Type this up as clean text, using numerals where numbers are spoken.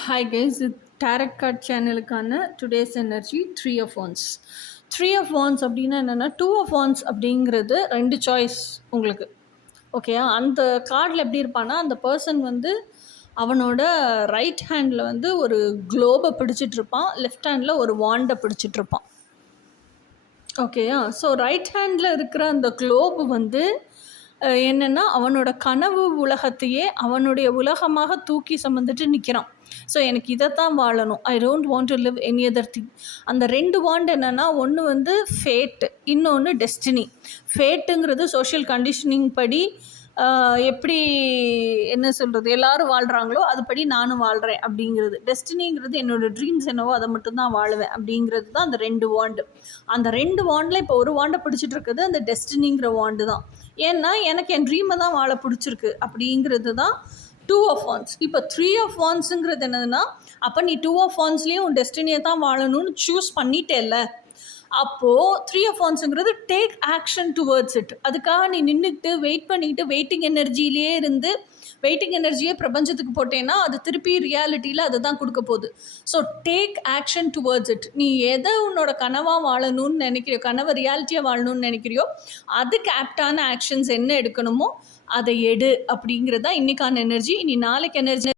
Hi guys, இது Tarot Card சேனலுக்கான today's energy 3 of Wands. 3 of Wands அப்படின்னா என்னென்னா 2 of Wands அப்படிங்கிறது ரெண்டு சாய்ஸ் உங்களுக்கு. ஓகேயா, அந்த கார்டில் எப்படி இருப்பான்னா, அந்த பர்சன் வந்து அவனோட ரைட் ஹேண்டில் வந்து ஒரு குளோபை பிடிச்சிட்ருப்பான், லெஃப்ட் ஹேண்டில் ஒரு வாண்டை பிடிச்சிட்ருப்பான். ஓகேயா, ஸோ ரைட் ஹேண்டில் இருக்கிற அந்த குளோபு வந்து என்னென்னா அவனோட கனவு உலகத்தையே அவனுடைய உலகமாக தூக்கி சுமந்துட்டு நிற்கிறான். ஸோ எனக்கு இதைத்தான் வாழணும், I don't want to live any other thing. அந்த ரெண்டு வாண்ட் என்னென்னா, ஒன்று வந்து ஃபேட்டு, இன்னொன்று டெஸ்டினி. ஃபேட்டுங்கிறது சோஷியல் கண்டிஷனிங் படி எப்படி என்ன சொல்கிறது எல்லோரும் வாழ்கிறாங்களோ அதுபடி நானும் வாழ்கிறேன் அப்படிங்கிறது. டெஸ்டினிங்கிறது என்னோடய ட்ரீம்ஸ் என்னவோ அதை மட்டும்தான் வாழுவேன் அப்படிங்கிறது தான் அந்த ரெண்டு வாண்டு. அந்த ரெண்டு வாண்டில் இப்போ ஒரு வாண்டை பிடிச்சிட்டு இருக்குது அந்த டெஸ்டினிங்கிற வாண்டு தான். ஏன்னா எனக்கு என் ட்ரீமை தான் வாழ பிடிச்சிருக்கு அப்படிங்கிறது தான் 2 of Wands. இப்போ 3 of Wandsங்கிறது என்னதுன்னா, அப்போ நீ 2 of Wandsலேயும் உன் டெஸ்டினியை தான் வாழணும்னு சூஸ் பண்ணிட்டேல்ல, அப்போது 3 of Wandsங்கிறது டேக் ஆக்ஷன் டுவர்ட்ஸ் இட். அதுக்காக நீ நின்றுக்கிட்டு வெயிட் பண்ணிக்கிட்டு வெயிட்டிங் எனர்ஜியிலே இருந்து வெயிட்டிங் எனர்ஜியே பிரபஞ்சத்துக்கு போட்டேன்னா அது திருப்பி ரியாலிட்டியில் அதை தான் கொடுக்க போகுது. So take action towards it. நீ எதை உன்னோட கனவாக வாழணும்னு நினைக்கிறியோ, கனவை ரியாலிட்டியாக வாழணும்னு நினைக்கிறியோ, அதுக்கு ஆப்டான ஆக்ஷன்ஸ் என்ன எடுக்கணுமோ அதை எடு அப்படிங்கிறது தான் இன்றைக்கான எனர்ஜி. இனி நாளைக்கு எனர்ஜி